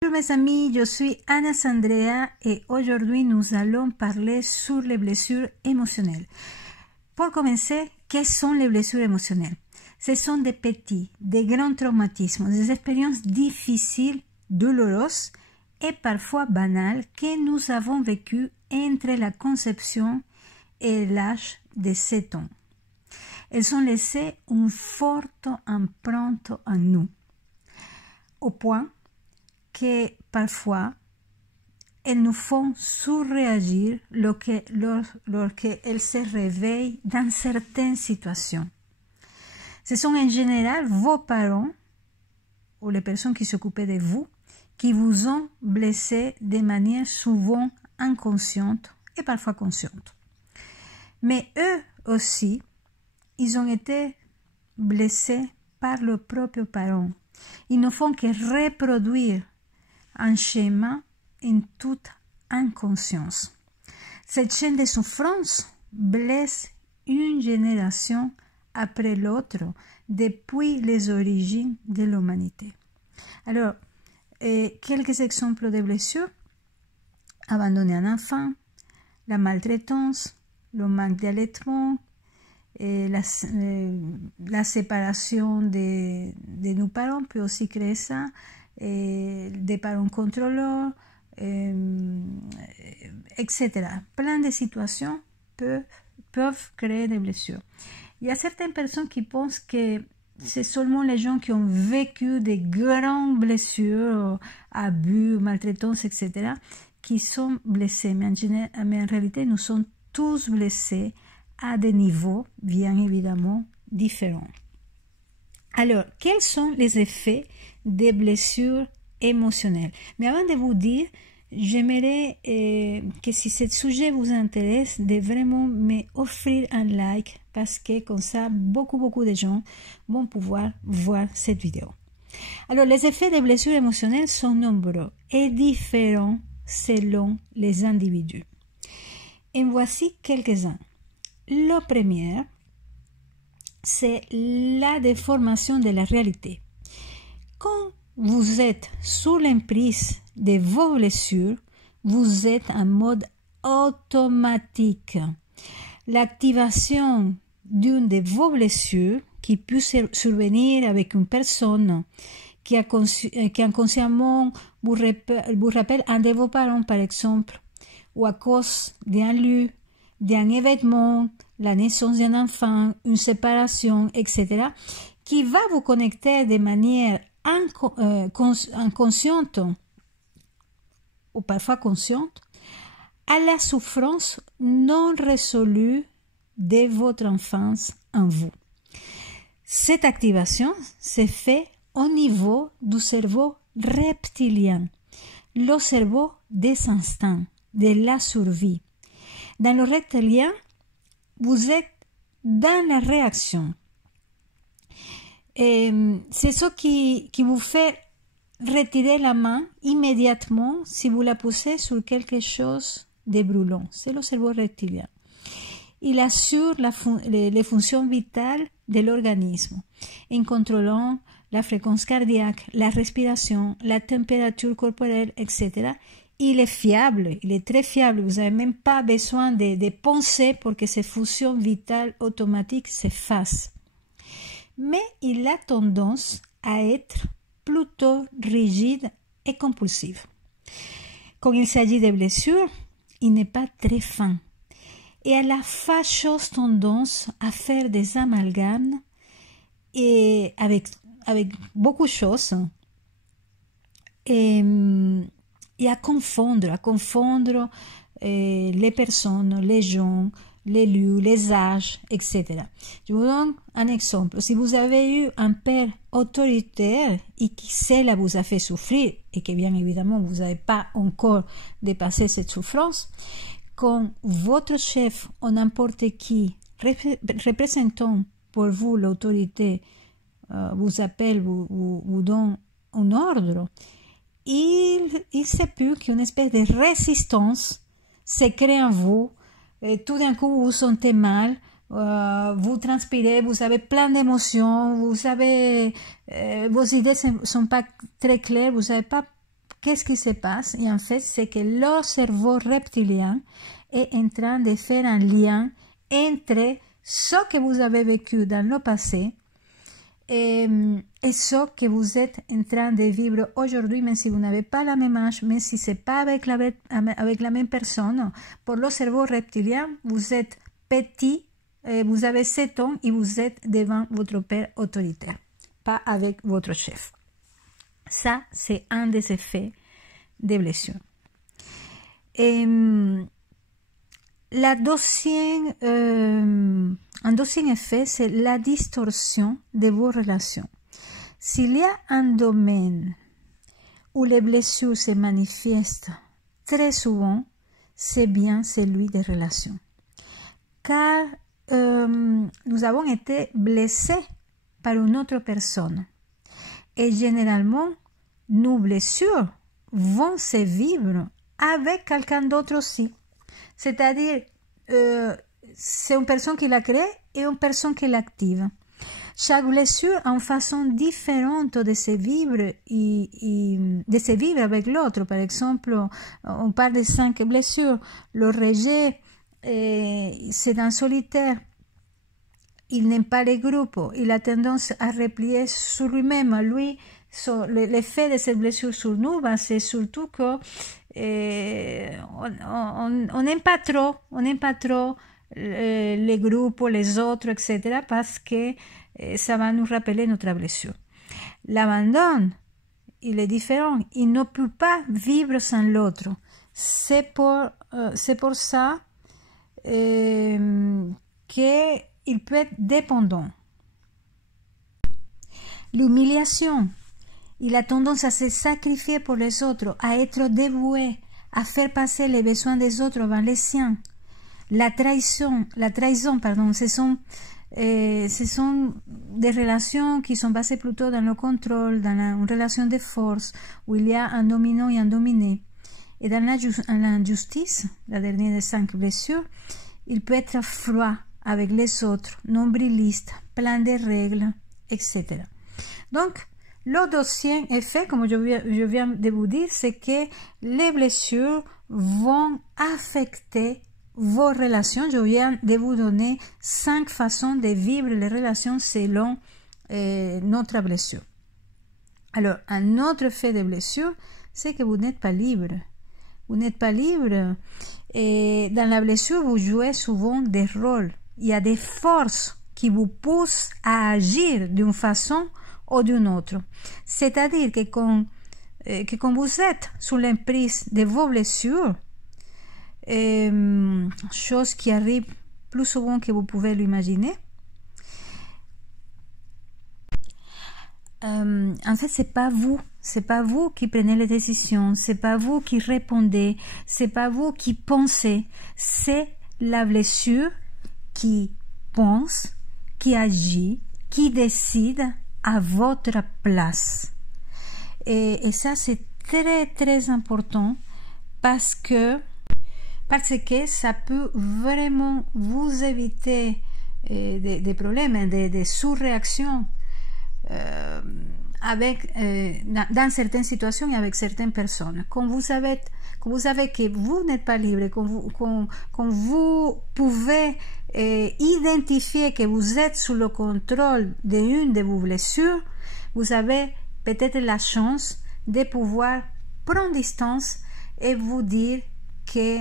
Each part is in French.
Bonjour mes amis, je suis Ana Sandrea et aujourd'hui nous allons parler sur les blessures émotionnelles. Pour commencer, qu'est-ce sont les blessures émotionnelles? Ce sont des petits, des grands traumatismes, des expériences difficiles, douloureuses et parfois banales que nous avons vécues entre la conception et l'âge de 7 ans. Elles ont laissé une forte empreinte en nous, au point que parfois elles nous font surréagir lorsqu'elles se réveillent dans certaines situations. Ce sont en général vos parents ou les personnes qui s'occupaient de vous qui vous ont blessé de manière souvent inconsciente et parfois consciente. Mais eux aussi, ils ont été blessés par leurs propres parents. Ils ne font que reproduire un schéma en toute inconscience. Cette chaîne de souffrance blesse une génération après l'autre depuis les origines de l'humanité. Alors, quelques exemples de blessures: abandonner un enfant, la maltraitance, le manque d'allaitement, la séparation de nos parents peut aussi créer ça, des parents contrôleurs, etc. Plein de situations peuvent créer des blessures. Il y a certaines personnes qui pensent que c'est seulement les gens qui ont vécu des grandes blessures, abus, maltraitance, etc., qui sont blessés. Mais en réalité, nous sommes tous blessés à des niveaux bien évidemment différents. Alors, quels sont les effets des blessures émotionnelles? Mais avant de vous dire, j'aimerais que si ce sujet vous intéresse, de vraiment me offrir un like, parce que comme ça, beaucoup de gens vont pouvoir voir cette vidéo. Alors, les effets des blessures émotionnelles sont nombreux et différents selon les individus. Et voici quelques-uns. Le premier, c'est la déformation de la réalité. Quand vous êtes sous l'emprise de vos blessures, vous êtes en mode automatique. L'activation d'une de vos blessures, qui peut survenir avec une personne qui inconsciemment vous rappelle un de vos parents, par exemple, ou à cause d'un lieu, d'un événement, la naissance d'un enfant, une séparation, etc., qui va vous connecter de manière inconsciente ou parfois consciente à la souffrance non résolue de votre enfance en vous. Cette activation se fait au niveau du cerveau reptilien, le cerveau des instincts, de la survie. Dans le reptilien, vous êtes dans la réaction. Et c'est ce qui vous fait retirer la main immédiatement si vous la posez sur quelque chose de brûlant. C'est le cerveau reptilien. Il assure les fonctions vitales de l'organisme en contrôlant la fréquence cardiaque, la respiration, la température corporelle, etc. Il est fiable, il est très fiable. Vous n'avez même pas besoin de penser pour que ces fonctions vitales automatiques se fassent. Mais il a tendance à être plutôt rigide et compulsif. Quand il s'agit de blessures, il n'est pas très fin et a la fâcheuse tendance à faire des amalgames et avec beaucoup de choses et à confondre les personnes, les gens, les lieux, les âges, etc. Je vous donne un exemple. Si vous avez eu un père autoritaire et qui cela vous a fait souffrir et que bien évidemment vous n'avez pas encore dépassé cette souffrance, quand votre chef ou n'importe qui représentant pour vous l'autorité vous appelle, vous donne un ordre, il se peut qu'une espèce de résistance se crée en vous. Et tout d'un coup, vous vous sentez mal, vous transpirez, vous avez plein d'émotions, vous avez, vos idées ne sont pas très claires, vous ne savez pas qu'est-ce qui se passe? Et en fait, c'est que le cerveau reptilien est en train de faire un lien entre ce que vous avez vécu dans le passé et ce que vous êtes en train de vivre aujourd'hui, même si vous n'avez pas la même âge, même si ce n'est pas avec la même personne. Pour le cerveau reptilien, vous êtes petit, vous avez 7 ans et vous êtes devant votre père autoritaire, pas avec votre chef. Ça, c'est un des effets des blessures. Et un deuxième effet, c'est la distorsion de vos relations. S'il y a un domaine où les blessures se manifestent très souvent, c'est bien celui des relations. Car nous avons été blessés par une autre personne. Et généralement, nos blessures vont se vivre avec quelqu'un d'autre aussi. C'est-à-dire, c'est une personne qui l'a créée et une personne qui l'active. Chaque blessure a une façon différente de se vivre de se vivre avec l'autre. Par exemple, on parle de 5 blessures. Le rejet, c'est un solitaire. Il n'aime pas les groupes. Il a tendance à replier sur lui-même. Lui, l'effet de cette blessure sur nous, c'est surtout que on n'aime pas trop. On n'aime pas trop les groupes, les autres, etc. parce que ça va nous rappeler notre blessure. L'abandon, il est différent. Il ne peut pas vivre sans l'autre. C'est pour ça qu'il peut être dépendant. L'humiliation, il a tendance à se sacrifier pour les autres, à être dévoué, à faire passer les besoins des autres avant les siens. La trahison, ce sont des relations qui sont basées plutôt dans le contrôle, dans une relation de force, où il y a un dominant et un dominé. Et dans l'injustice, la dernière des 5 blessures, il peut être froid avec les autres, nombriliste, plein de règles, etc. Donc, le deuxième effet, comme je viens de vous dire, c'est que les blessures vont affecter vos relations. Je viens de vous donner 5 façons de vivre les relations selon notre blessure. Alors, un autre effet de blessure, c'est que vous n'êtes pas libre. Vous n'êtes pas libre. Et dans la blessure, vous jouez souvent des rôles. Il y a des forces qui vous poussent à agir d'une façon ou d'une autre. C'est-à-dire que quand vous êtes sous l'emprise de vos blessures, chose qui arrive plus souvent que vous pouvez l'imaginer, en fait, c'est pas vous qui prenez les décisions, c'est pas vous qui répondez, c'est pas vous qui pensez, c'est la blessure qui pense, qui agit, qui décide à votre place. Et ça, c'est très, très important parce que ça peut vraiment vous éviter des problèmes, des sous-réactions dans certaines situations et avec certaines personnes. Quand vous savez que vous n'êtes pas libre, quand vous pouvez identifier que vous êtes sous le contrôle d'une de vos blessures, vous avez peut-être la chance de pouvoir prendre distance et vous dire que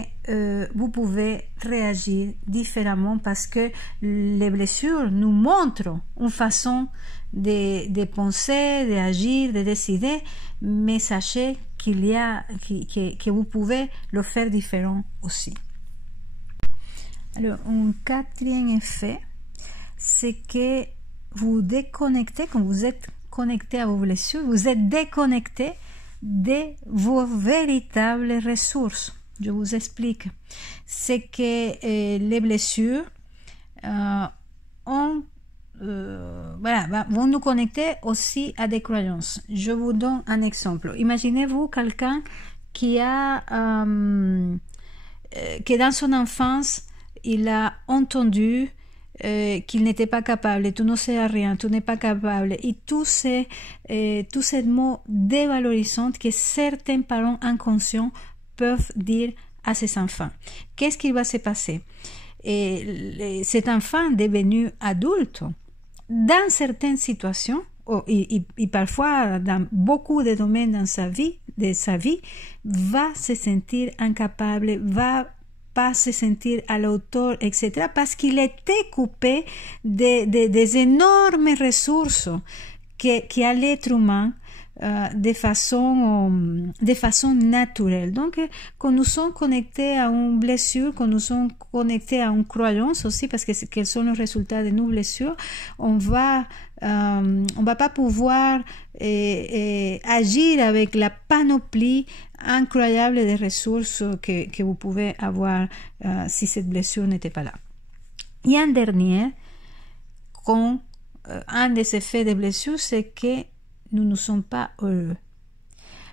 vous pouvez réagir différemment parce que les blessures nous montrent une façon de penser, d'agir, de décider, mais sachez que vous pouvez le faire différent aussi. Alors, un 4e effet, c'est que vous déconnectez, quand vous êtes connecté à vos blessures, vous êtes déconnecté de vos véritables ressources. Je vous explique. C'est que les blessures vont nous connecter aussi à des croyances. Je vous donne un exemple. Imaginez-vous quelqu'un que dans son enfance, il a entendu qu'il n'était pas capable, tu ne sais rien, tu n'es pas capable, et tous ces mots dévalorisants que certains parents inconscients peuvent dire à ces enfants. Qu'est-ce qui va se passer? Cet enfant devenu adulte, dans certaines situations, et parfois dans beaucoup de domaines de sa vie, va se sentir incapable, va pas se sentir à la hauteur, etc., parce qu'il était coupé des énormes ressources qu'a l'être humain de façon naturelle. Donc, quand nous sommes connectés à une blessure, quand nous sommes connectés à une croyance aussi, parce que quels sont les résultats de nos blessures, on va pas pouvoir agir avec la panoplie incroyable de ressources que vous pouvez avoir si cette blessure n'était pas là. Et un dernier, un des effets des blessures, c'est que nous ne sommes pas heureux.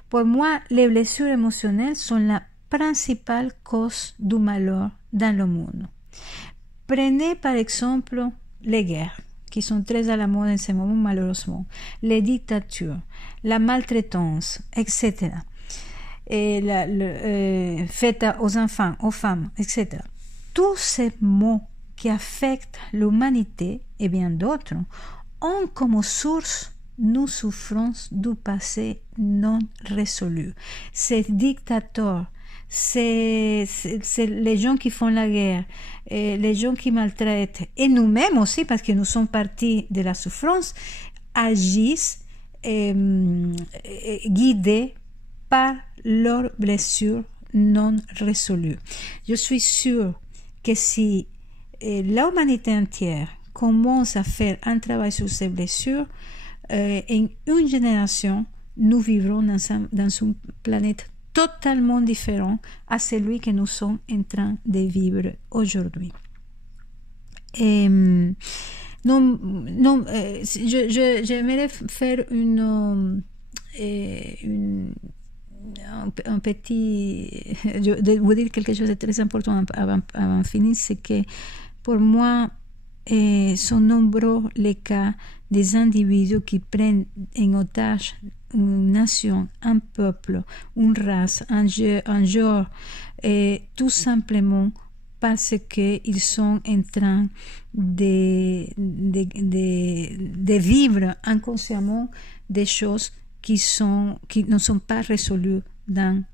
Pour moi, les blessures émotionnelles sont la principale cause du malheur dans le monde. Prenez par exemple les guerres, qui sont très à la mode en ce moment malheureusement, les dictatures, la maltraitance, etc. Faites aux enfants, aux femmes, etc. Tous ces maux qui affectent l'humanité et bien d'autres ont comme source nos souffrances du passé non résolues. Ces dictateurs, c'est les gens qui font la guerre, les gens qui maltraitent, et nous-mêmes aussi, parce que nous sommes partis de la souffrance, agissent guidés par leurs blessures non résolues. Je suis sûre que si l'humanité entière commence à faire un travail sur ces blessures, en une génération, nous vivrons dans une planète totalement différente à celui que nous sommes en train de vivre aujourd'hui. J'aimerais faire un petit... de vous dire quelque chose de très important avant de finir, c'est que pour moi, sont nombreux les cas des individus qui prennent en otage une nation, un peuple, une race, un genre, tout simplement parce qu'ils sont en train de vivre inconsciemment des choses qui ne sont pas résolues dans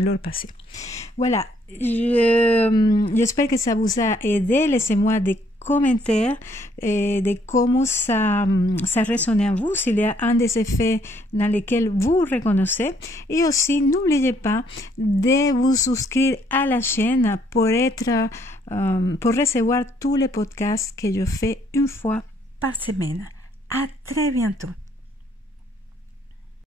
leur passé. Voilà, j'espère que ça vous a aidé. Laissez-moi des commentaires de comment ça résonne en vous, s'il y a un des effets dans lesquels vous reconnaissez. Et aussi, n'oubliez pas de vous souscrire à la chaîne pour recevoir tous les podcasts que je fais une fois par semaine. À très bientôt.